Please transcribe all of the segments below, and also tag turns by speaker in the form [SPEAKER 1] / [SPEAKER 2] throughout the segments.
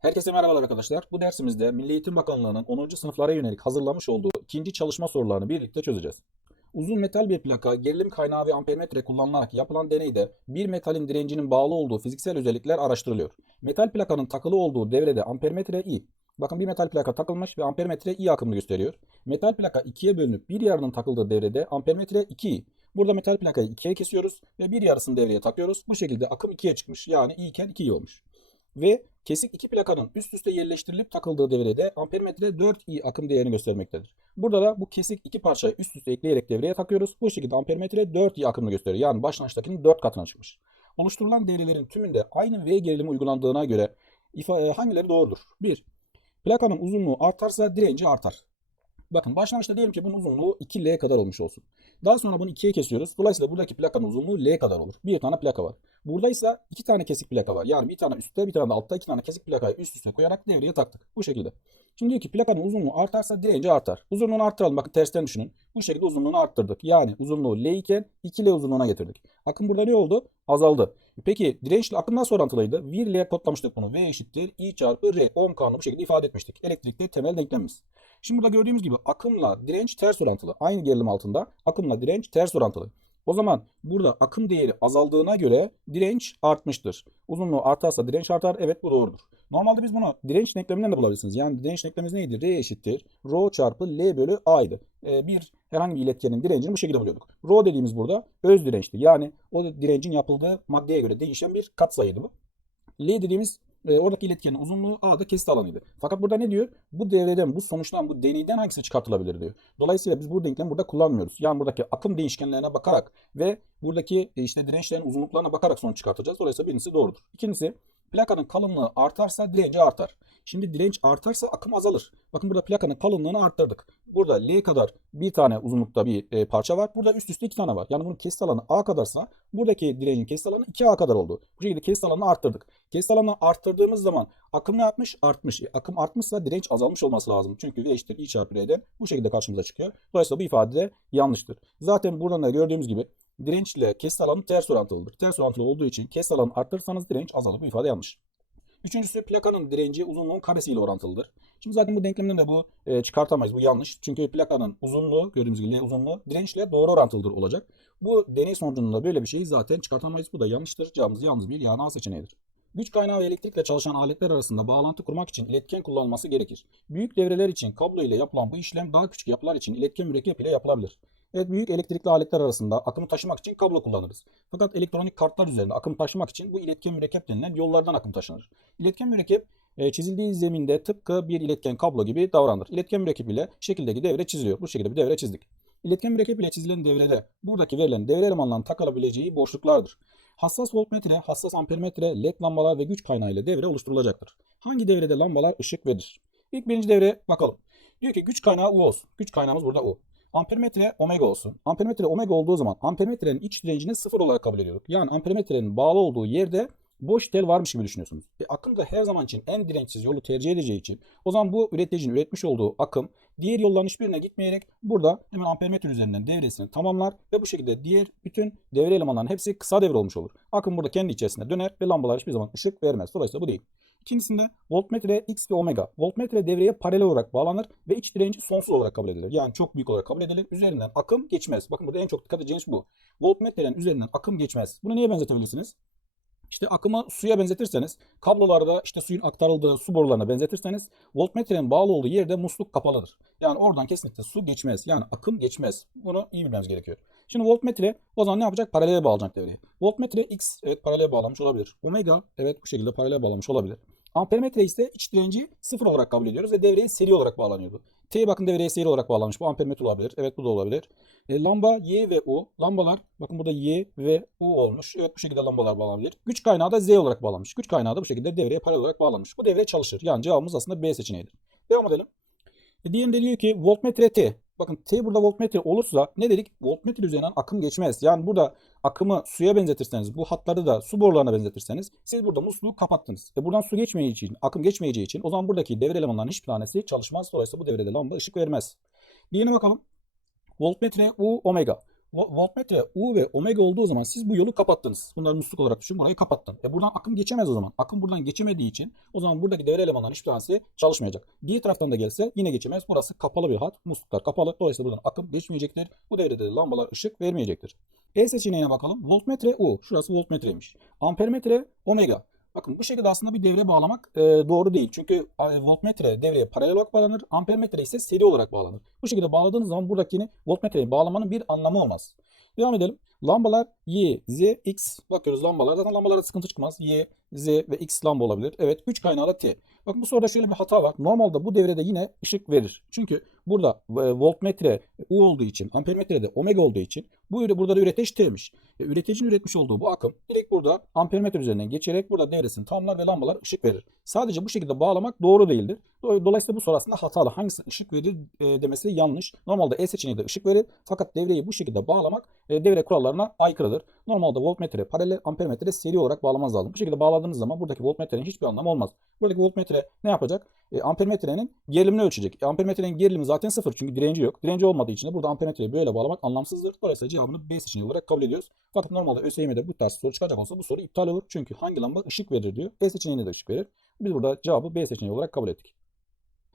[SPEAKER 1] Herkese merhabalar arkadaşlar. Bu dersimizde Milli Eğitim Bakanlığı'nın 10. sınıflara yönelik hazırlamış olduğu ikinci çalışma sorularını birlikte çözeceğiz. Uzun metal bir plaka, gerilim kaynağı ve ampermetre kullanılarak yapılan deneyde bir metalin direncinin bağlı olduğu fiziksel özellikler araştırılıyor. Metal plakanın takılı olduğu devrede ampermetre I. Bakın bir metal plaka takılmış ve ampermetre I akımını gösteriyor. Metal plaka ikiye bölünüp bir yarının takıldığı devrede ampermetre 2. Burada metal plakayı ikiye kesiyoruz ve bir yarısını devreye takıyoruz. Bu şekilde akım 2'ye çıkmış. Yani iken 2 olmuş. Ve kesik iki plakanın üst üste yerleştirilip takıldığı devrede ampermetre 4i akım değerini göstermektedir. Burada da bu kesik iki parçayı üst üste ekleyerek devreye takıyoruz. Bu şekilde ampermetre 4i akımını gösteriyor. Yani başlangıçtakinin 4 katına çıkmış. Oluşturulan devrelerin tümünde aynı V gerilimi uygulandığına göre ifa- e, hangileri doğrudur? 1. Plakanın uzunluğu artarsa direnci artar. Bakın başlangıçta diyelim ki bunun uzunluğu 2L kadar olmuş olsun. Daha sonra bunu 2'ye kesiyoruz. Dolayısıyla buradaki plakanın uzunluğu L kadar olur. Bir tane plaka var. Burada ise iki tane kesik plaka var. Yani bir tane üstte bir tane de altta iki tane kesik plakayı üst üste koyarak devreye taktık. Bu şekilde. Şimdi diyor ki plakanın uzunluğu artarsa direnci artar. Uzunluğunu arttıralım. Bakın tersten düşünün. Bu şekilde uzunluğunu arttırdık. Yani uzunluğu L iken 2L uzunluğuna getirdik. Akım burada ne oldu? Azaldı. Peki dirençle akım nasıl orantılıydı? 1 L kodlamıştık bunu. V eşittir I çarpı R. Ohm kanunu bu şekilde ifade etmiştik. Elektrikte temel denklemimiz. Şimdi burada gördüğümüz gibi akımla direnç ters orantılı. Aynı gerilim altında akımla direnç ters orantılı. O zaman burada akım değeri azaldığına göre direnç artmıştır. Uzunluğu artarsa direnç artar. Evet bu doğrudur. Normalde biz bunu direnç denkleminden de bulabilirsiniz. Yani direnç denklemimiz neydi? R eşittir. Rho çarpı L bölü A'ydı. Ee, bir herhangi bir iletkenin direncini bu şekilde buluyorduk. Rho dediğimiz burada öz dirençti. Yani o direncin yapıldığı maddeye göre değişen bir katsayıydı bu. L dediğimiz e, oradaki iletkenin uzunluğu A'da kesit alanıydı. Fakat burada ne diyor? Bu devreden, bu sonuçtan, bu deneyden hangisi çıkartılabilir diyor. Dolayısıyla biz bu denklemi burada kullanmıyoruz. Yani buradaki akım değişkenlerine bakarak ve buradaki e, işte dirençlerin uzunluklarına bakarak sonuç çıkartacağız. Dolayısıyla birincisi doğrudur. İkincisi plakanın kalınlığı artarsa direnci artar. Şimdi direnç artarsa akım azalır. Bakın burada plakanın kalınlığını arttırdık. Burada L kadar bir tane uzunlukta bir e, parça var. Burada üst üste iki tane var. Yani bunun kesit alanı A kadarsa buradaki direncin kesit alanı 2A kadar oldu. Bu şekilde kesit alanını arttırdık. Kesit alanını arttırdığımız zaman akım ne yapmış? Artmış. E, akım artmışsa direnç azalmış olması lazım. Çünkü V eşittir I çarpı R'den bu şekilde karşımıza çıkıyor. Dolayısıyla bu ifade de yanlıştır. Zaten buradan da gördüğümüz gibi direnç ile kesit alanı ters orantılıdır. Ters orantılı olduğu için kesit alanı arttırırsanız direnç azalır. Bu ifade yanlış. Üçüncüsü plakanın direnci uzunluğun karesiyle orantılıdır. Şimdi zaten bu denklemden de bu e, çıkartamayız. Bu yanlış. Çünkü plakanın uzunluğu gördüğümüz gibi uzunluğu dirençle doğru orantılıdır olacak. Bu deney sonucunda böyle bir şeyi zaten çıkartamayız. Bu da yanlıştır. Cevabımız yalnız bir yani A seçeneğidir. Güç kaynağı ve elektrikle çalışan aletler arasında bağlantı kurmak için iletken kullanılması gerekir. Büyük devreler için kablo ile yapılan bu işlem daha küçük yapılar için iletken mürekkep ile yapılabilir. Evet büyük elektrikli aletler arasında akımı taşımak için kablo kullanırız. Fakat elektronik kartlar üzerinde akım taşımak için bu iletken mürekkep denilen yollardan akım taşınır. İletken mürekkep e, çizildiği zeminde tıpkı bir iletken kablo gibi davranır. İletken mürekkep ile şekildeki devre çiziliyor. Bu şekilde bir devre çizdik. İletken mürekkep ile çizilen devrede buradaki verilen devre elemanlarının takılabileceği boşluklardır. Hassas voltmetre, hassas ampermetre, led lambalar ve güç kaynağı ile devre oluşturulacaktır. Hangi devrede lambalar ışık verir? İlk birinci devreye bakalım. Diyor ki güç kaynağı U olsun. Güç kaynağımız burada U. Ampermetre omega olsun. Ampermetre omega olduğu zaman ampermetrenin iç direncini sıfır olarak kabul ediyorduk. Yani ampermetrenin bağlı olduğu yerde boş tel varmış gibi düşünüyorsunuz. E, akım da her zaman için en dirençsiz yolu tercih edeceği için o zaman bu üreticinin üretmiş olduğu akım diğer yolların hiçbirine gitmeyerek burada hemen ampermetre üzerinden devresini tamamlar ve bu şekilde diğer bütün devre elemanlarının hepsi kısa devre olmuş olur. Akım burada kendi içerisinde döner ve lambalar hiçbir zaman ışık vermez. Dolayısıyla bu değil. İkincisinde voltmetre X ve omega. Voltmetre devreye paralel olarak bağlanır ve iç direnci sonsuz olarak kabul edilir. Yani çok büyük olarak kabul edilir. Üzerinden akım geçmez. Bakın burada en çok dikkat edeceğiniz bu. Voltmetrenin üzerinden akım geçmez. Bunu niye benzetebilirsiniz? İşte akımı suya benzetirseniz, kablolarda işte suyun aktarıldığı su borularına benzetirseniz voltmetrenin bağlı olduğu yerde musluk kapalıdır. Yani oradan kesinlikle su geçmez. Yani akım geçmez. Bunu iyi bilmemiz gerekiyor. Şimdi voltmetre o zaman ne yapacak? Paralel bağlanacak devreye. Voltmetre X evet paralel bağlamış olabilir. Omega evet bu şekilde paralel bağlamış olabilir. Ampermetre ise iç direnci sıfır olarak kabul ediyoruz ve devreye seri olarak bağlanıyordu. T bakın devreye seri olarak bağlanmış. Bu ampermetre olabilir. Evet bu da olabilir. E, lamba Y ve U. Lambalar bakın burada Y ve U olmuş. Evet bu şekilde lambalar bağlanabilir. Güç kaynağı da Z olarak bağlanmış. Güç kaynağı da bu şekilde devreye paralel olarak bağlanmış. Bu devre çalışır. Yani cevabımız aslında B seçeneğidir. Devam edelim. E, diğerinde diyor ki voltmetre T. Bakın T burada voltmetre olursa ne dedik? Voltmetre üzerinden akım geçmez. Yani burada akımı suya benzetirseniz, bu hatları da su borularına benzetirseniz siz burada musluğu kapattınız. E buradan su geçmeyeceği için, akım geçmeyeceği için o zaman buradaki devre elemanlarının hiçbir tanesi çalışmaz. Dolayısıyla bu devrede lamba ışık vermez. Diğerine bakalım. Voltmetre U omega. Vo- voltmetre U ve omega olduğu zaman siz bu yolu kapattınız. Bunları musluk olarak düşün. Burayı kapattın. E buradan akım geçemez o zaman. Akım buradan geçemediği için o zaman buradaki devre elemanların hiçbir tanesi çalışmayacak. Diğer taraftan da gelse yine geçemez. Burası kapalı bir hat. Musluklar kapalı. Dolayısıyla buradan akım geçmeyecektir. Bu devrede de lambalar ışık vermeyecektir. E seçeneğine bakalım. Voltmetre U. Şurası voltmetreymiş. Ampermetre omega. Bakın bu şekilde aslında bir devre bağlamak e, doğru değil. Çünkü e, voltmetre devreye paralel olarak bağlanır. Ampermetre ise seri olarak bağlanır. Bu şekilde bağladığınız zaman buradakini voltmetreyi bağlamanın bir anlamı olmaz. Devam edelim. Lambalar Y, Z, X. Bakıyoruz lambalar. Zaten lambalarda sıkıntı çıkmaz. Y, Z ve X lamba olabilir. Evet. 3 kaynağı da T. Bakın bu soruda şöyle bir hata var. Normalde bu devrede yine ışık verir. Çünkü burada e, voltmetre U olduğu için, ampermetre de omega olduğu için bu burada da üreteç T'miş. E, üreticinin üretmiş olduğu bu akım direkt burada ampermetre üzerinden geçerek burada devresini tamamlar ve lambalar ışık verir. Sadece bu şekilde bağlamak doğru değildir. Do- Dolayısıyla bu soru aslında hatalı. Hangisinin ışık verir e, demesi yanlış. Normalde E seçeneği de ışık verir. Fakat devreyi bu şekilde bağlamak e, devre kurallarına aykırıdır. Normalde voltmetre paralel, ampermetre seri olarak bağlamanız lazım. Bu şekilde bağladığınız zaman buradaki voltmetrenin hiçbir anlamı olmaz. Buradaki voltmetre ne yapacak? E, ampermetrenin gerilimini ölçecek. E, ampermetrenin gerilimi zaten sıfır çünkü direnci yok. Direnci olmadığı için de burada ampermetreyi böyle bağlamak anlamsızdır. Dolayısıyla cevabını B seçeneği olarak kabul ediyoruz. Fakat normalde ÖSYM'de bu tarz soru çıkacak olsa bu soru iptal olur. Çünkü hangi lamba ışık verir diyor. E seçeneğine de ışık verir. Biz burada cevabı B seçeneği olarak kabul ettik.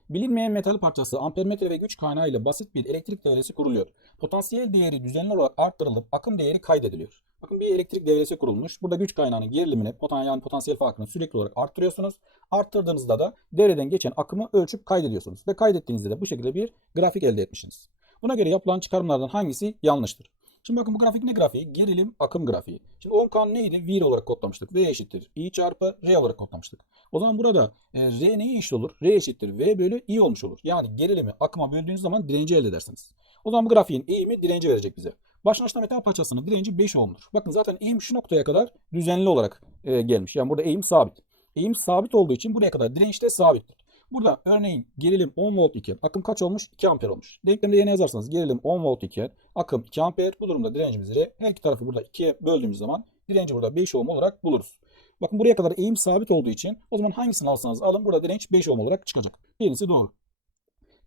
[SPEAKER 1] Bilinmeyen metal parçası ampermetre ve güç kaynağı ile basit bir elektrik devresi kuruluyor. Potansiyel değeri düzenli olarak arttırılıp akım değeri kaydediliyor. Bakın bir elektrik devresi kurulmuş. Burada güç kaynağının gerilimini, yani potansiyel farkını sürekli olarak arttırıyorsunuz. Arttırdığınızda da devreden geçen akımı ölçüp kaydediyorsunuz. Ve kaydettiğinizde de bu şekilde bir grafik elde etmişsiniz. Buna göre yapılan çıkarımlardan hangisi yanlıştır? Şimdi bakın bu grafik ne grafiği? Gerilim akım grafiği. Şimdi Ohm neydi? V olarak kodlamıştık. V eşittir I çarpı R olarak kodlamıştık. O zaman burada e, R neye eşit olur? R eşittir V bölü I olmuş olur. Yani gerilimi akıma böldüğünüz zaman direnci elde edersiniz. O zaman bu grafiğin eğimi direnci verecek bize. Başlangıçta metal parçasının direnci 5 ohm'dur. Bakın zaten eğim şu noktaya kadar düzenli olarak e, gelmiş. Yani burada eğim sabit. Eğim sabit olduğu için buraya kadar direnç de sabittir. Burada örneğin gerilim 10 volt iken akım kaç olmuş? 2 amper olmuş. Denklemde yine yazarsanız gerilim 10 volt iken akım 2 amper. Bu durumda direncimiz ile her iki tarafı burada 2'ye böldüğümüz zaman direnci burada 5 ohm olarak buluruz. Bakın buraya kadar eğim sabit olduğu için o zaman hangisini alsanız alın burada direnç 5 ohm olarak çıkacak. Birincisi doğru.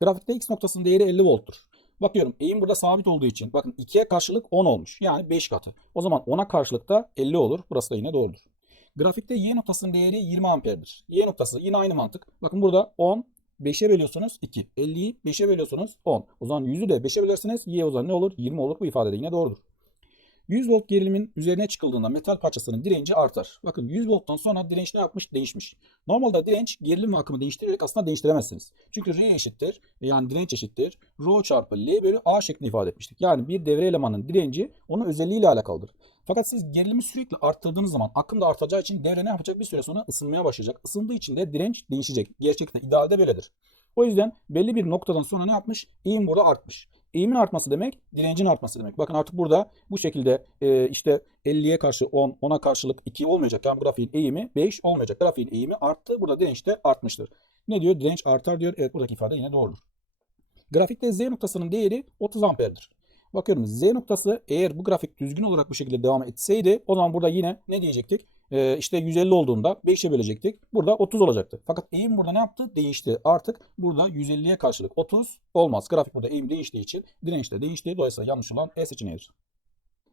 [SPEAKER 1] Grafikte x noktasının değeri 50 volttur. Bakıyorum eğim burada sabit olduğu için bakın 2'ye karşılık 10 olmuş. Yani 5 katı. O zaman 10'a karşılık da 50 olur. Burası da yine doğrudur. Grafikte y noktasının değeri 20 amperdir. Y noktası yine aynı mantık. Bakın burada 10 5'e bölüyorsunuz 2. 50'yi 5'e bölüyorsunuz 10. O zaman 100'ü de 5'e bölerseniz y o zaman ne olur? 20 olur. Bu ifade de yine doğrudur. 100 volt gerilimin üzerine çıkıldığında metal parçasının direnci artar. Bakın 100 volttan sonra direnç ne yapmış? Değişmiş. Normalde direnç gerilim akımı değiştirerek aslında değiştiremezsiniz. Çünkü R eşittir yani direnç eşittir rho çarpı L bölü A şeklinde ifade etmiştik. Yani bir devre elemanının direnci onun özelliğiyle alakalıdır. Fakat siz gerilimi sürekli arttırdığınız zaman akım da artacağı için devre ne yapacak? Bir süre sonra ısınmaya başlayacak. Isındığı için de direnç değişecek. Gerçekte idealde böyledir. O yüzden belli bir noktadan sonra ne yapmış? Eğim burada artmış. Eğimin artması demek direncin artması demek. Bakın artık burada bu şekilde e, işte 50'ye karşı 10, 10'a karşılık 2 olmayacak. Yani grafiğin eğimi 5 olmayacak. Grafiğin eğimi arttı. Burada direnç de artmıştır. Ne diyor? Direnç artar diyor. Evet buradaki ifade yine doğrudur. Grafikte Z noktasının değeri 30 amperdir. Bakıyorum Z noktası eğer bu grafik düzgün olarak bu şekilde devam etseydi o zaman burada yine ne diyecektik? Ee, işte 150 olduğunda 5'e bölecektik. Burada 30 olacaktı. Fakat eğim burada ne yaptı? Değişti. Artık burada 150'ye karşılık 30 olmaz. Grafik burada eğim değiştiği için direnç de değişti. Dolayısıyla yanlış olan E seçeneğidir.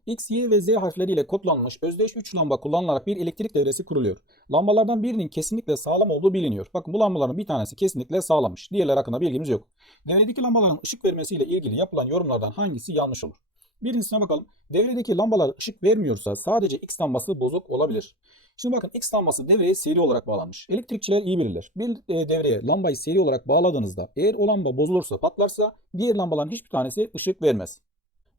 [SPEAKER 1] X, Y ve Z harfleriyle kodlanmış özdeş 3 lamba kullanılarak bir elektrik devresi kuruluyor. Lambalardan birinin kesinlikle sağlam olduğu biliniyor. Bakın bu lambaların bir tanesi kesinlikle sağlamış. Diğerleri hakkında bilgimiz yok. Devredeki lambaların ışık vermesiyle ilgili yapılan yorumlardan hangisi yanlış olur? Birincisine bakalım. Devredeki lambalar ışık vermiyorsa sadece X lambası bozuk olabilir. Şimdi bakın X lambası devreye seri olarak bağlanmış. Elektrikçiler iyi bilirler. Bir e, devreye lambayı seri olarak bağladığınızda eğer o lamba bozulursa patlarsa diğer lambaların hiçbir tanesi ışık vermez.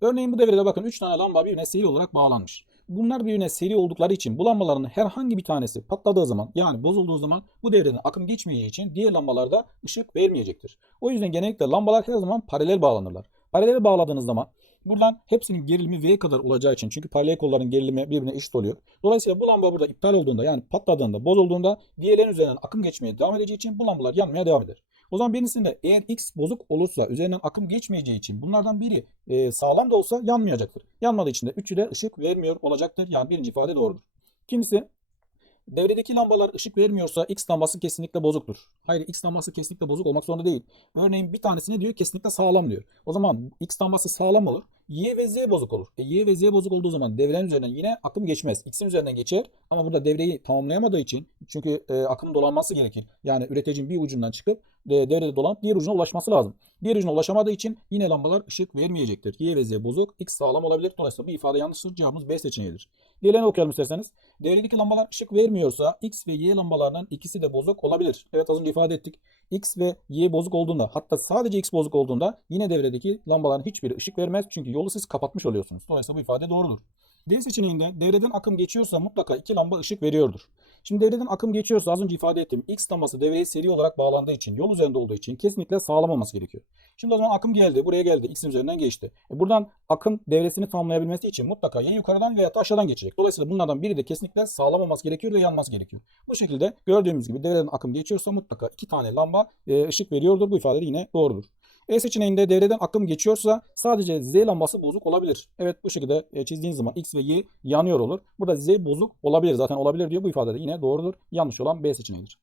[SPEAKER 1] Örneğin bu devrede bakın 3 tane lamba birbirine seri olarak bağlanmış. Bunlar birbirine seri oldukları için bu lambaların herhangi bir tanesi patladığı zaman yani bozulduğu zaman bu devreden akım geçmeyeceği için diğer lambalarda ışık vermeyecektir. O yüzden genellikle lambalar her zaman paralel bağlanırlar. Paralel bağladığınız zaman buradan hepsinin gerilimi V kadar olacağı için çünkü paralel kolların gerilimi birbirine eşit oluyor. Dolayısıyla bu lamba burada iptal olduğunda yani patladığında, bozulduğunda diğerlerinin üzerinden akım geçmeye devam edeceği için bu lambalar yanmaya devam eder. O zaman birincisinde eğer X bozuk olursa üzerinden akım geçmeyeceği için bunlardan biri e, sağlam da olsa yanmayacaktır. Yanmadığı için de üçü de ışık vermiyor olacaktır. Yani birinci ifade doğrudur. İkincisi devredeki lambalar ışık vermiyorsa X lambası kesinlikle bozuktur. Hayır X lambası kesinlikle bozuk olmak zorunda değil. Örneğin bir tanesi ne diyor? Kesinlikle sağlam diyor. O zaman X lambası sağlam olur. Y ve Z bozuk olur. E, y ve Z bozuk olduğu zaman devrenin üzerinden yine akım geçmez. X'in üzerinden geçer ama burada devreyi tamamlayamadığı için çünkü e, akım dolanması gerekir. Yani üreticinin bir ucundan çıkıp devrede dolanıp diğer ucuna ulaşması lazım. Diğer ucuna ulaşamadığı için yine lambalar ışık vermeyecektir. Y ve Z bozuk, X sağlam olabilir. Dolayısıyla bu ifade yanlıştır. Cevabımız B seçeneğidir. Diğerlerini okuyalım isterseniz. Devredeki lambalar ışık vermiyorsa X ve Y lambalarının ikisi de bozuk olabilir. Evet az önce ifade ettik. X ve Y bozuk olduğunda hatta sadece X bozuk olduğunda yine devredeki lambaların hiçbiri ışık vermez. Çünkü yolu siz kapatmış oluyorsunuz. Dolayısıyla bu ifade doğrudur. D seçeneğinde devreden akım geçiyorsa mutlaka iki lamba ışık veriyordur. Şimdi devreden akım geçiyorsa az önce ifade ettim. X lambası devreye seri olarak bağlandığı için, yol üzerinde olduğu için kesinlikle sağlam olması gerekiyor. Şimdi o zaman akım geldi, buraya geldi, X'in üzerinden geçti. E buradan akım devresini tamamlayabilmesi için mutlaka ya yukarıdan veya da aşağıdan geçecek. Dolayısıyla bunlardan biri de kesinlikle sağlam olması gerekiyor ve yanması gerekiyor. Bu şekilde gördüğümüz gibi devreden akım geçiyorsa mutlaka iki tane lamba e, ışık veriyordur. Bu ifade de yine doğrudur. E seçeneğinde devreden akım geçiyorsa sadece Z lambası bozuk olabilir. Evet bu şekilde e, çizdiğiniz zaman X ve Y yanıyor olur. Burada Z bozuk olabilir. Zaten olabilir diyor. Bu ifade de yine doğrudur. Yanlış olan B seçeneğidir.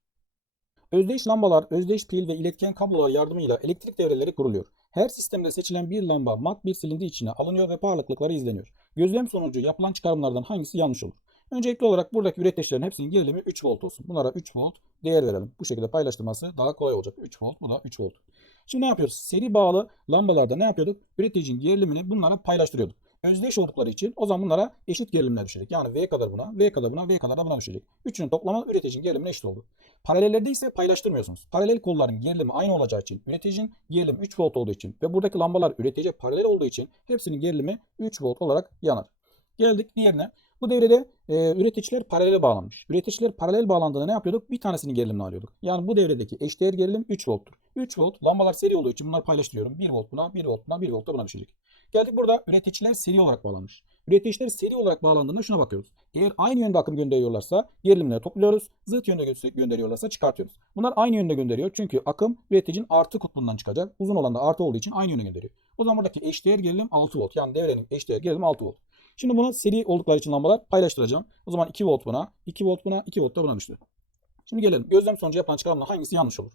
[SPEAKER 1] Özdeş lambalar, özdeş pil ve iletken kablolar yardımıyla elektrik devreleri kuruluyor. Her sistemde seçilen bir lamba mat bir silindir içine alınıyor ve parlaklıkları izleniyor. Gözlem sonucu yapılan çıkarımlardan hangisi yanlış olur? Öncelikli olarak buradaki üreticilerin hepsinin gerilimi 3 volt olsun. Bunlara 3 volt değer verelim. Bu şekilde paylaştırması daha kolay olacak. 3 volt, bu da 3 volt. Şimdi ne yapıyoruz? Seri bağlı lambalarda ne yapıyorduk? Üreticinin gerilimini bunlara paylaştırıyorduk. Özdeş oldukları için o zaman bunlara eşit gerilimler düşecek. Yani V kadar buna, V kadar buna, V kadar da buna düşecek. Üçünün toplamı üreticinin gerilimine eşit oldu. Paralellerde ise paylaştırmıyorsunuz. Paralel kolların gerilimi aynı olacağı için, üreticinin gerilimi 3 volt olduğu için ve buradaki lambalar üreticiye paralel olduğu için hepsinin gerilimi 3 volt olarak yanar. Geldik diğerine. Bu devrede e, üreticiler paralel bağlanmış. Üreticiler paralel bağlandığında ne yapıyorduk? Bir tanesinin gerilimini alıyorduk. Yani bu devredeki eşdeğer gerilim 3 volttur. 3 volt lambalar seri olduğu için bunları paylaştırıyorum. 1 volt buna, 1 volt buna, 1 volt da buna düşecek. Geldik burada üreticiler seri olarak bağlanmış. Üreticiler seri olarak bağlandığında şuna bakıyoruz. Eğer aynı yönde akım gönderiyorlarsa gerilimleri topluyoruz. Zıt yönde gö- gönderiyorlarsa çıkartıyoruz. Bunlar aynı yönde gönderiyor. Çünkü akım üreticinin artı kutbundan çıkacak. Uzun olan da artı olduğu için aynı yöne gönderiyor. O zaman buradaki eşdeğer gerilim 6 volt. Yani devrenin eşdeğer gerilimi 6 volt. Şimdi bunu seri oldukları için lambalar paylaştıracağım. O zaman 2 volt buna, 2 volt buna, 2 volt da buna düştü. Şimdi gelelim. Gözlem sonucu yapılan çıkarımla hangisi yanlış olur?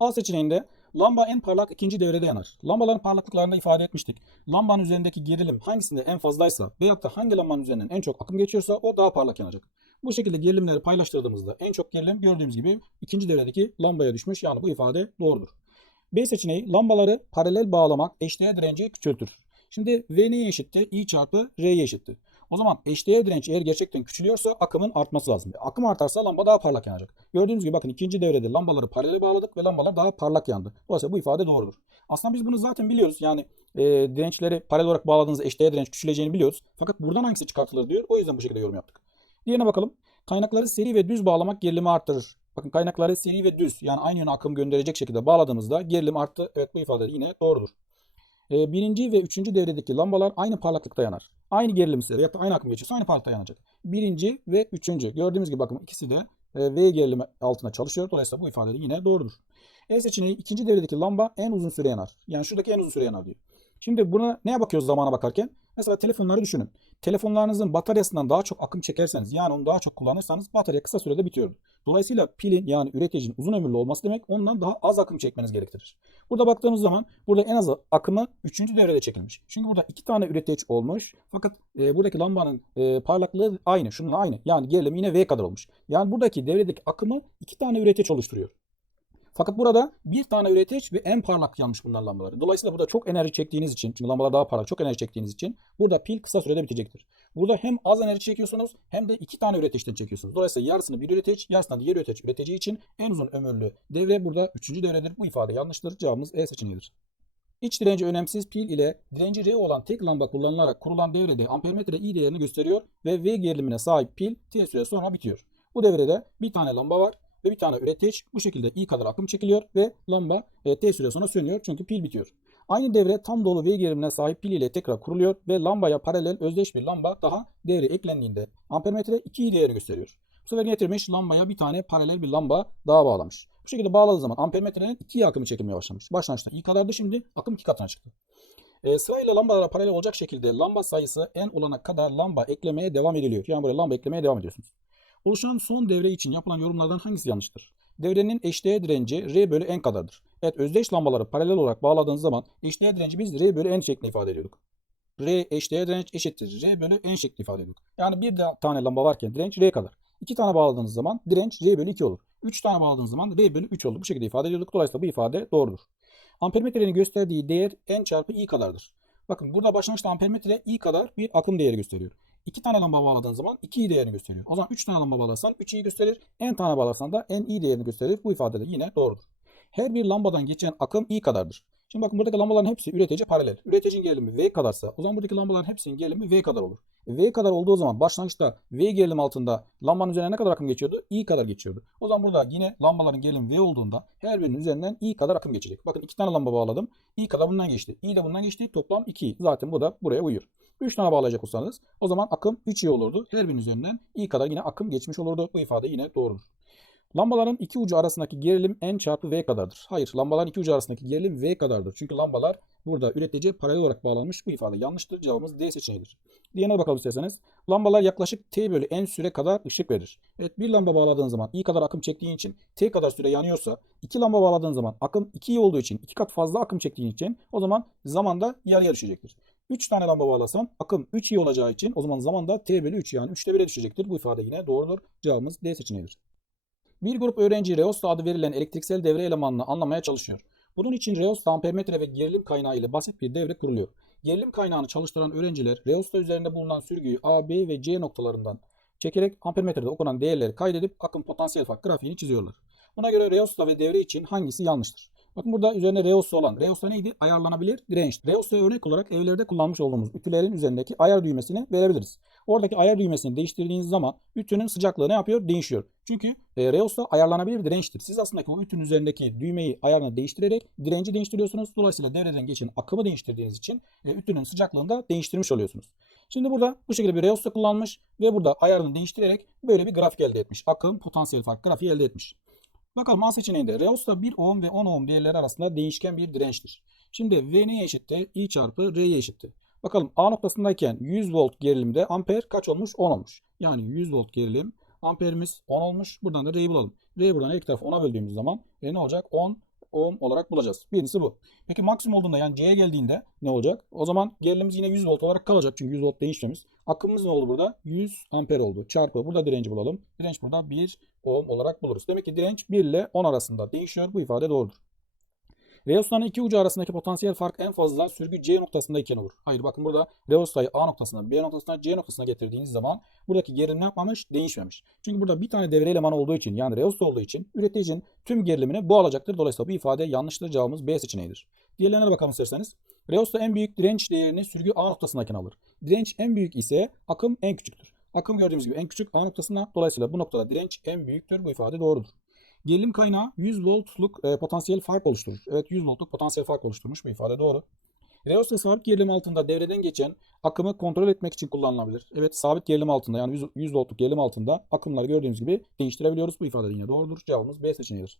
[SPEAKER 1] A seçeneğinde lamba en parlak ikinci devrede yanar. Lambaların parlaklıklarını ifade etmiştik. Lambanın üzerindeki gerilim hangisinde en fazlaysa veyahut da hangi lambanın üzerinden en çok akım geçiyorsa o daha parlak yanacak. Bu şekilde gerilimleri paylaştırdığımızda en çok gerilim gördüğümüz gibi ikinci devredeki lambaya düşmüş. Yani bu ifade doğrudur. B seçeneği lambaları paralel bağlamak eşdeğer direnci küçültür. Şimdi V neye eşittir? I çarpı R'ye eşittir. O zaman eşdeğer direnç eğer gerçekten küçülüyorsa akımın artması lazım. Akım artarsa lamba daha parlak yanacak. Gördüğünüz gibi bakın ikinci devrede lambaları paralele bağladık ve lambalar daha parlak yandı. Dolayısıyla bu ifade doğrudur. Aslında biz bunu zaten biliyoruz. Yani e, dirençleri paralel olarak bağladığınızda eşdeğer direnç küçüleceğini biliyoruz. Fakat buradan hangisi çıkartılır diyor. O yüzden bu şekilde yorum yaptık. Diğerine bakalım. Kaynakları seri ve düz bağlamak gerilimi arttırır. Bakın kaynakları seri ve düz yani aynı yöne akım gönderecek şekilde bağladığımızda gerilim arttı. Evet bu ifade yine doğrudur. E, birinci ve üçüncü devredeki lambalar aynı parlaklıkta yanar. Aynı gerilim ise veyahut da aynı akım geçiyorsa aynı parlaklıkta yanacak. Birinci ve üçüncü. Gördüğümüz gibi bakın ikisi de e, V gerilimi altında çalışıyor. Dolayısıyla bu ifade de yine doğrudur. E seçeneği ikinci devredeki lamba en uzun süre yanar. Yani şuradaki en uzun süre yanar diyor. Şimdi buna neye bakıyoruz zamana bakarken? Mesela telefonları düşünün. Telefonlarınızın bataryasından daha çok akım çekerseniz yani onu daha çok kullanırsanız batarya kısa sürede bitiyor. Dolayısıyla pilin yani üreticinin uzun ömürlü olması demek ondan daha az akım çekmeniz gerektirir. Burada baktığımız zaman burada en az akımı 3. devrede çekilmiş. Çünkü burada iki tane üretici olmuş. Fakat e, buradaki lambanın e, parlaklığı aynı. Şununla aynı. Yani gerilim yine V kadar olmuş. Yani buradaki devredeki akımı iki tane üretici oluşturuyor. Fakat burada bir tane üretici ve en parlak yanmış bunlar lambaları. Dolayısıyla burada çok enerji çektiğiniz için, çünkü lambalar daha parlak, çok enerji çektiğiniz için burada pil kısa sürede bitecektir. Burada hem az enerji çekiyorsunuz hem de iki tane üreticiden çekiyorsunuz. Dolayısıyla yarısını bir üretici, yarısını diğer üretici üreteceği için en uzun ömürlü devre burada üçüncü devredir. Bu ifade yanlıştır. Cevabımız E seçeneğidir. İç direnci önemsiz pil ile direnci R olan tek lamba kullanılarak kurulan devrede ampermetre I değerini gösteriyor ve V gerilimine sahip pil T süre sonra bitiyor. Bu devrede bir tane lamba var ve bir tane üretici bu şekilde I kadar akım çekiliyor ve lamba e, T süre sonra sönüyor çünkü pil bitiyor. Aynı devre tam dolu V gerilimine sahip pil ile tekrar kuruluyor ve lambaya paralel özdeş bir lamba daha devre eklendiğinde ampermetre 2 değeri gösteriyor. Bu sefer getirmiş lambaya bir tane paralel bir lamba daha bağlamış. Bu şekilde bağladığı zaman ampermetrenin 2 akımı çekilmeye başlamış. Başlangıçta i kadardı şimdi akım 2 katına çıktı. E, sırayla lambalara paralel olacak şekilde lamba sayısı en olana kadar lamba eklemeye devam ediliyor. Yani buraya lamba eklemeye devam ediyorsunuz. Oluşan son devre için yapılan yorumlardan hangisi yanlıştır? Devrenin eşdeğer direnci R bölü N kadardır. Evet özdeş lambaları paralel olarak bağladığınız zaman eşdeğer direnci biz R bölü N şeklinde ifade ediyorduk. R eşdeğer direnç eşittir. R bölü N şekli ifade ediyor. Yani bir tane lamba varken direnç R kadar. İki tane bağladığınız zaman direnç R bölü 2 olur. Üç tane bağladığınız zaman R bölü 3 olur. Bu şekilde ifade ediyorduk. Dolayısıyla bu ifade doğrudur. Ampermetrenin gösterdiği değer N çarpı I kadardır. Bakın burada başlangıçta ampermetre I kadar bir akım değeri gösteriyor. 2 tane lamba bağladığın zaman 2i değerini gösteriyor. O zaman 3 tane lamba bağlarsan 3i'yi gösterir. N tane bağlarsan da N'i değerini gösterir. Bu ifade de yine doğrudur. Her bir lambadan geçen akım I kadardır. Şimdi bakın buradaki lambaların hepsi üretici paralel. Üreticinin gerilimi V kadarsa o zaman buradaki lambaların hepsinin gerilimi V kadar olur. V kadar olduğu zaman başlangıçta V gerilim altında lambanın üzerine ne kadar akım geçiyordu? I kadar geçiyordu. O zaman burada yine lambaların gerilimi V olduğunda her birinin üzerinden I kadar akım geçecek. Bakın iki tane lamba bağladım. I kadar bundan geçti. I de bundan geçti. Toplam 2. Zaten bu da buraya uyuyor. 3 tane bağlayacak olsanız o zaman akım 3 i olurdu. Her birinin üzerinden i kadar yine akım geçmiş olurdu. Bu ifade yine doğrudur. Lambaların iki ucu arasındaki gerilim n çarpı v kadardır. Hayır, lambaların iki ucu arasındaki gerilim v kadardır. Çünkü lambalar burada üretici paralel olarak bağlanmış. Bu ifade yanlıştır. Cevabımız D seçeneğidir. Diğerine bakalım isterseniz. Lambalar yaklaşık t bölü n süre kadar ışık verir. Evet bir lamba bağladığın zaman i kadar akım çektiğin için t kadar süre yanıyorsa iki lamba bağladığın zaman akım 2 olduğu için iki kat fazla akım çektiğin için o zaman zamanda yarıya düşecektir. 3 tane lamba bağlasam akım 3 i olacağı için o zaman zamanda t bölü 3 yani 3'te 1'e düşecektir. Bu ifade yine doğrudur. Cevabımız D seçeneğidir. Bir grup öğrenci Reosta adı verilen elektriksel devre elemanını anlamaya çalışıyor. Bunun için Reosta ampermetre ve gerilim kaynağı ile basit bir devre kuruluyor. Gerilim kaynağını çalıştıran öğrenciler Reosta üzerinde bulunan sürgüyü A, B ve C noktalarından çekerek ampermetrede okunan değerleri kaydedip akım potansiyel fark grafiğini çiziyorlar. Buna göre Reosta ve devre için hangisi yanlıştır? Bakın burada üzerinde Reosta olan. Reosta neydi? Ayarlanabilir direnç. Reosta'ya örnek olarak evlerde kullanmış olduğumuz ütülerin üzerindeki ayar düğmesini verebiliriz. Oradaki ayar düğmesini değiştirdiğiniz zaman ütünün sıcaklığı ne yapıyor? Değişiyor. Çünkü e, Reosta ayarlanabilir dirençtir. Siz aslında o ütünün üzerindeki düğmeyi ayarını değiştirerek direnci değiştiriyorsunuz. Dolayısıyla devreden geçen akımı değiştirdiğiniz için e, ütünün sıcaklığını da değiştirmiş oluyorsunuz. Şimdi burada bu şekilde bir Reosta kullanmış ve burada ayarını değiştirerek böyle bir grafik elde etmiş. Akım potansiyel fark grafiği elde etmiş. Bakalım A seçeneğinde Reosta 1 ohm ve 10 ohm değerleri arasında değişken bir dirençtir. Şimdi V neye eşitti? I çarpı R'ye eşitti. Bakalım A noktasındayken 100 volt gerilimde amper kaç olmuş? 10 olmuş. Yani 100 volt gerilim amperimiz 10 olmuş. Buradan da R'yi bulalım. R'yi buradan her iki tarafı 10'a böldüğümüz zaman e ne olacak? 10 ohm olarak bulacağız. Birincisi bu. Peki maksimum olduğunda yani C'ye geldiğinde ne olacak? O zaman gerilimimiz yine 100 volt olarak kalacak. Çünkü 100 volt değişmemiz. Akımımız ne oldu burada? 100 amper oldu. Çarpı burada direnci bulalım. Direnç burada 1 ohm olarak buluruz. Demek ki direnç 1 ile 10 arasında değişiyor. Bu ifade doğrudur. Reosta'nın iki ucu arasındaki potansiyel fark en fazla sürgü C noktasındayken olur. Hayır bakın burada Reosta'yı A noktasından B noktasından C noktasına getirdiğiniz zaman buradaki gerilim ne yapmamış? Değişmemiş. Çünkü burada bir tane devre elemanı olduğu için yani Reosta olduğu için üreticinin tüm gerilimini bu alacaktır. Dolayısıyla bu ifade yanlıştır. Cevabımız B seçeneğidir. Diğerlerine bakalım isterseniz. Reosta en büyük direnç değerini sürgü A noktasındayken alır. Direnç en büyük ise akım en küçüktür. Akım gördüğümüz gibi en küçük A noktasında. Dolayısıyla bu noktada direnç en büyüktür. Bu ifade doğrudur. Gerilim kaynağı 100 voltluk e, potansiyel fark oluşturur. Evet 100 voltluk potansiyel fark oluşturmuş bu ifade doğru. Reosta sabit gerilim altında devreden geçen akımı kontrol etmek için kullanılabilir. Evet sabit gerilim altında yani 100, 100 voltluk gerilim altında akımları gördüğümüz gibi değiştirebiliyoruz. Bu ifade de yine doğrudur. Cevabımız B seçeneğidir.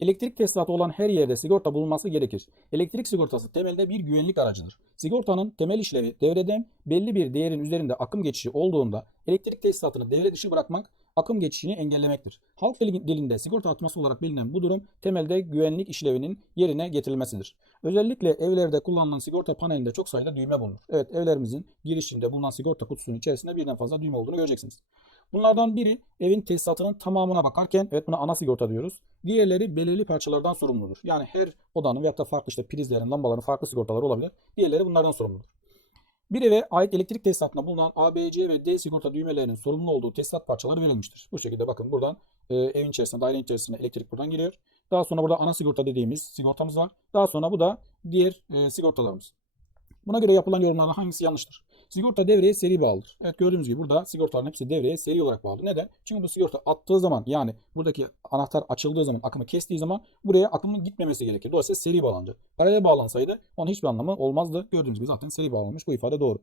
[SPEAKER 1] Elektrik tesisatı olan her yerde sigorta bulunması gerekir. Elektrik sigortası temelde bir güvenlik aracıdır. Sigortanın temel işlevi devreden belli bir değerin üzerinde akım geçişi olduğunda elektrik tesisatını devre dışı bırakmak, akım geçişini engellemektir. Halk dili- dilinde sigorta atması olarak bilinen bu durum temelde güvenlik işlevinin yerine getirilmesidir. Özellikle evlerde kullanılan sigorta panelinde çok sayıda düğme bulunur. Evet evlerimizin girişinde bulunan sigorta kutusunun içerisinde birden fazla düğme olduğunu göreceksiniz. Bunlardan biri evin tesisatının tamamına bakarken evet buna ana sigorta diyoruz. Diğerleri belirli parçalardan sorumludur. Yani her odanın veyahut da farklı işte prizlerin, lambaların farklı sigortaları olabilir. Diğerleri bunlardan sorumludur. Bir eve ait elektrik tesisatında bulunan A, B, C ve D sigorta düğmelerinin sorumlu olduğu tesisat parçaları verilmiştir. Bu şekilde bakın buradan e, evin içerisinde, dairenin içerisinde elektrik buradan giriyor. Daha sonra burada ana sigorta dediğimiz sigortamız var. Daha sonra bu da diğer e, sigortalarımız. Buna göre yapılan yorumlardan hangisi yanlıştır? Sigorta devreye seri bağlıdır. Evet gördüğünüz gibi burada sigortaların hepsi devreye seri olarak bağlı. Neden? Çünkü bu sigorta attığı zaman yani buradaki anahtar açıldığı zaman akımı kestiği zaman buraya akımın gitmemesi gerekir. Dolayısıyla seri bağlanacak. Paralel bağlansaydı onun hiçbir anlamı olmazdı. Gördüğünüz gibi zaten seri bağlanmış. Bu ifade doğru.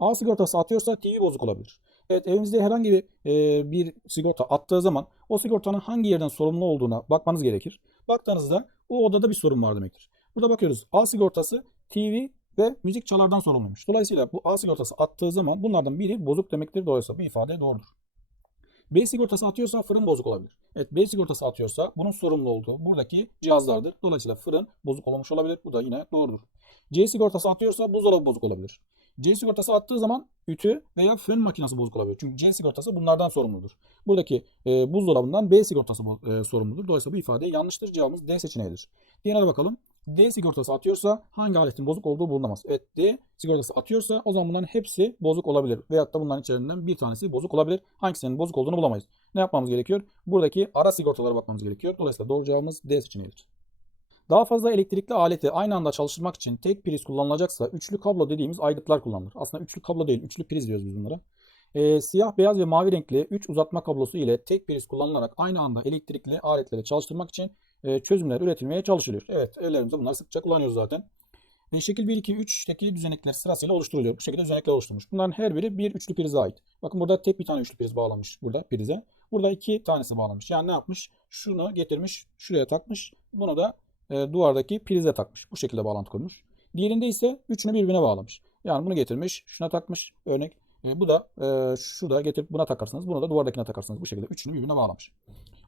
[SPEAKER 1] A sigortası atıyorsa TV bozuk olabilir. Evet evimizde herhangi bir, e, bir sigorta attığı zaman o sigortanın hangi yerden sorumlu olduğuna bakmanız gerekir. Baktığınızda o odada bir sorun var demektir. Burada bakıyoruz A sigortası TV ve müzik çalardan sorumluymuş. Dolayısıyla bu A sigortası attığı zaman bunlardan biri bozuk demektir. Dolayısıyla bu ifade doğrudur. B sigortası atıyorsa fırın bozuk olabilir. Evet B sigortası atıyorsa bunun sorumlu olduğu buradaki cihazlardır. Dolayısıyla fırın bozuk olmuş olabilir. Bu da yine doğrudur. C sigortası atıyorsa buzdolabı bozuk olabilir. C sigortası attığı zaman ütü veya fön makinesi bozuk olabilir. Çünkü C sigortası bunlardan sorumludur. Buradaki e, buzdolabından B sigortası e, sorumludur. Dolayısıyla bu ifade yanlıştır. Cevabımız D seçeneğidir. Diğerine bakalım. D sigortası atıyorsa hangi aletin bozuk olduğu bulunamaz. Evet D sigortası atıyorsa o zaman bunların hepsi bozuk olabilir. Veyahut da bunların içerisinden bir tanesi bozuk olabilir. Hangisinin bozuk olduğunu bulamayız. Ne yapmamız gerekiyor? Buradaki ara sigortalara bakmamız gerekiyor. Dolayısıyla doğru cevabımız D seçeneğidir. Daha fazla elektrikli aleti aynı anda çalıştırmak için tek priz kullanılacaksa üçlü kablo dediğimiz aygıtlar kullanılır. Aslında üçlü kablo değil, üçlü priz diyoruz biz bunlara. Ee, siyah, beyaz ve mavi renkli 3 uzatma kablosu ile tek priz kullanılarak aynı anda elektrikli aletleri çalıştırmak için e, çözümler üretilmeye çalışılıyor. Evet, evlerimizde bunları sıkça kullanıyoruz zaten. E, şekil 1, 2, 3 şekilli düzenekler sırasıyla oluşturuluyor. Bu şekilde düzenekler oluşturmuş. Bunların her biri bir üçlü prize ait. Bakın burada tek bir tane üçlü priz bağlamış burada prize. Burada iki tanesi bağlamış. Yani ne yapmış? Şunu getirmiş, şuraya takmış. Bunu da e, duvardaki prize takmış. Bu şekilde bağlantı kurmuş. Diğerinde ise üçünü birbirine bağlamış. Yani bunu getirmiş, şuna takmış. Örnek. E, bu da e, şu getirip buna takarsınız. Bunu da duvardakine takarsınız. Bu şekilde üçünü birbirine bağlamış.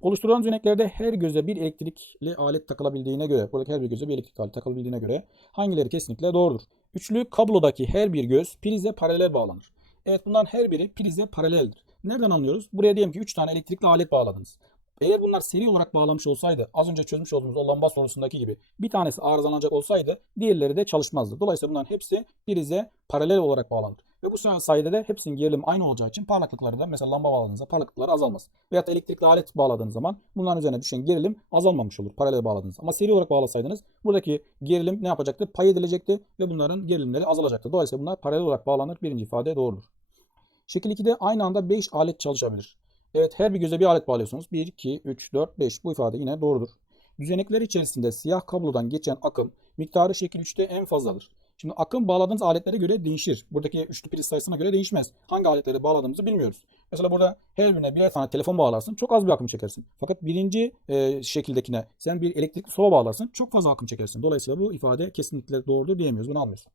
[SPEAKER 1] Oluşturulan düzeneklerde her göze bir elektrikli alet takılabildiğine göre, buradaki her bir göze bir elektrik alet takılabildiğine göre hangileri kesinlikle doğrudur? Üçlü kablodaki her bir göz prize paralel bağlanır. Evet bunların her biri prize paraleldir. Nereden anlıyoruz? Buraya diyelim ki 3 tane elektrikli alet bağladınız. Eğer bunlar seri olarak bağlanmış olsaydı, az önce çözmüş olduğumuz o lamba sorusundaki gibi bir tanesi arızalanacak olsaydı diğerleri de çalışmazdı. Dolayısıyla bunların hepsi prize paralel olarak bağlanır. Ve bu sayede de hepsinin gerilimi aynı olacağı için parlaklıkları da mesela lamba bağladığınızda parlaklıkları azalmaz. Veyahut da elektrikli alet bağladığınız zaman bunların üzerine düşen gerilim azalmamış olur paralel bağladığınız. Ama seri olarak bağlasaydınız buradaki gerilim ne yapacaktı? Pay edilecekti ve bunların gerilimleri azalacaktı. Dolayısıyla bunlar paralel olarak bağlanır. Birinci ifade doğrudur. Şekil 2'de aynı anda 5 alet çalışabilir. Evet her bir göze bir alet bağlıyorsunuz. 1, 2, 3, 4, 5 bu ifade yine doğrudur. Düzenekler içerisinde siyah kablodan geçen akım miktarı şekil 3'te en fazladır. Şimdi akım bağladığınız aletlere göre değişir. Buradaki üçlü priz sayısına göre değişmez. Hangi aletlere bağladığımızı bilmiyoruz. Mesela burada her birine birer tane telefon bağlarsın. Çok az bir akım çekersin. Fakat birinci e, şekildekine sen bir elektrikli soba bağlarsın. Çok fazla akım çekersin. Dolayısıyla bu ifade kesinlikle doğrudur diyemiyoruz. Bunu almıyoruz.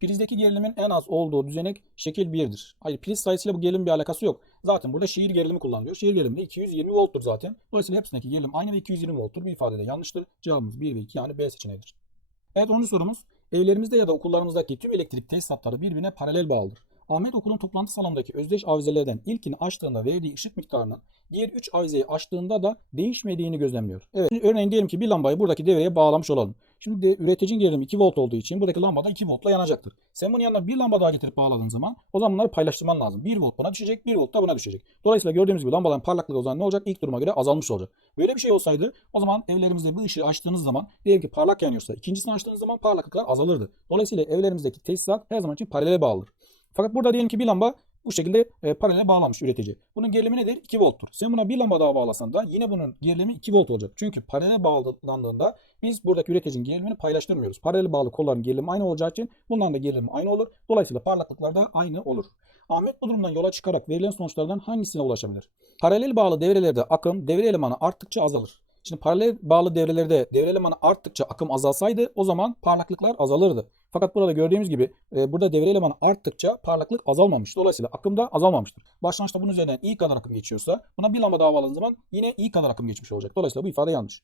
[SPEAKER 1] Prizdeki gerilimin en az olduğu düzenek şekil 1'dir. Hayır priz sayısıyla bu gerilimin bir alakası yok. Zaten burada şehir gerilimi kullanılıyor. Şehir gerilimi de 220 volttur zaten. Dolayısıyla hepsindeki gerilim aynı ve 220 volttur. Bir ifade de yanlıştır. Cevabımız 1 ve 2 yani B seçeneğidir. Evet 10. sorumuz. Evlerimizde ya da okullarımızdaki tüm elektrik tesisatları birbirine paralel bağlıdır. Ahmet okulun toplantı salonundaki özdeş avizelerden ilkini açtığında verdiği ışık miktarının diğer 3 avizeyi açtığında da değişmediğini gözlemliyor. Evet örneğin diyelim ki bir lambayı buradaki devreye bağlamış olalım. Şimdi de üreticinin gerilimi 2 volt olduğu için buradaki lamba da 2 voltla yanacaktır. Sen bunun yanına bir lamba daha getirip bağladığın zaman o zaman bunları paylaştırman lazım. 1 volt buna düşecek, 1 volt da buna düşecek. Dolayısıyla gördüğümüz gibi lambaların parlaklığı o zaman ne olacak? İlk duruma göre azalmış olacak. Böyle bir şey olsaydı o zaman evlerimizde bu ışığı açtığınız zaman diyelim ki parlak yanıyorsa ikincisini açtığınız zaman parlaklıklar azalırdı. Dolayısıyla evlerimizdeki tesisat her zaman için paralele bağlıdır. Fakat burada diyelim ki bir lamba bu şekilde e, paralele bağlanmış üretici. Bunun gerilimi nedir? 2 volttur. Sen buna bir lamba daha bağlasan da yine bunun gerilimi 2 volt olacak. Çünkü paralel bağlandığında biz buradaki üreticinin gerilimini paylaştırmıyoruz. Paralel bağlı kolların gerilimi aynı olacağı için bunların da gerilimi aynı olur. Dolayısıyla parlaklıklar da aynı olur. Ahmet bu durumdan yola çıkarak verilen sonuçlardan hangisine ulaşabilir? Paralel bağlı devrelerde akım devre elemanı arttıkça azalır. Şimdi paralel bağlı devrelerde devre elemanı arttıkça akım azalsaydı o zaman parlaklıklar azalırdı. Fakat burada gördüğümüz gibi e, burada devre elemanı arttıkça parlaklık azalmamış. Dolayısıyla akım da azalmamıştır. Başlangıçta bunun üzerinden i kadar akım geçiyorsa buna bir lamba daha bağladığın zaman yine i kadar akım geçmiş olacak. Dolayısıyla bu ifade yanlış.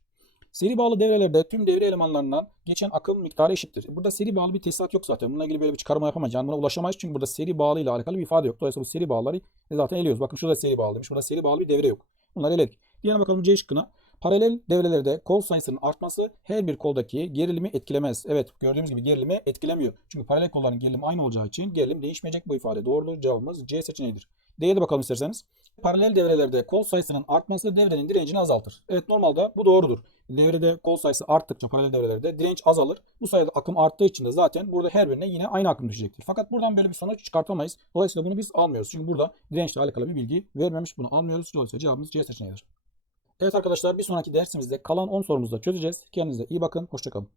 [SPEAKER 1] Seri bağlı devrelerde tüm devre elemanlarından geçen akım miktarı eşittir. Burada seri bağlı bir tesisat yok zaten. Bununla ilgili böyle bir çıkarma yapamayız. Yani buna ulaşamayız çünkü burada seri bağlı ile alakalı bir ifade yok. Dolayısıyla bu seri bağları zaten eliyoruz. Bakın şurada seri bağlı demiş. Burada seri bağlı bir devre yok. Bunları eledik. Diğerine bakalım C şıkkına. Paralel devrelerde kol sayısının artması her bir koldaki gerilimi etkilemez. Evet gördüğümüz gibi gerilimi etkilemiyor. Çünkü paralel kolların gerilimi aynı olacağı için gerilim değişmeyecek bu ifade doğrudur. Cevabımız C seçeneğidir. D'ye de bakalım isterseniz. Paralel devrelerde kol sayısının artması devrenin direncini azaltır. Evet normalde bu doğrudur. Devrede kol sayısı arttıkça paralel devrelerde direnç azalır. Bu sayede akım arttığı için de zaten burada her birine yine aynı akım düşecektir. Fakat buradan böyle bir sonuç çıkartamayız. Dolayısıyla bunu biz almıyoruz. Çünkü burada dirençle alakalı bir bilgi vermemiş. Bunu almıyoruz. Dolayısıyla cevabımız C seçeneğidir. Evet arkadaşlar bir sonraki dersimizde kalan 10 sorumuzu da çözeceğiz. Kendinize iyi bakın. Hoşçakalın.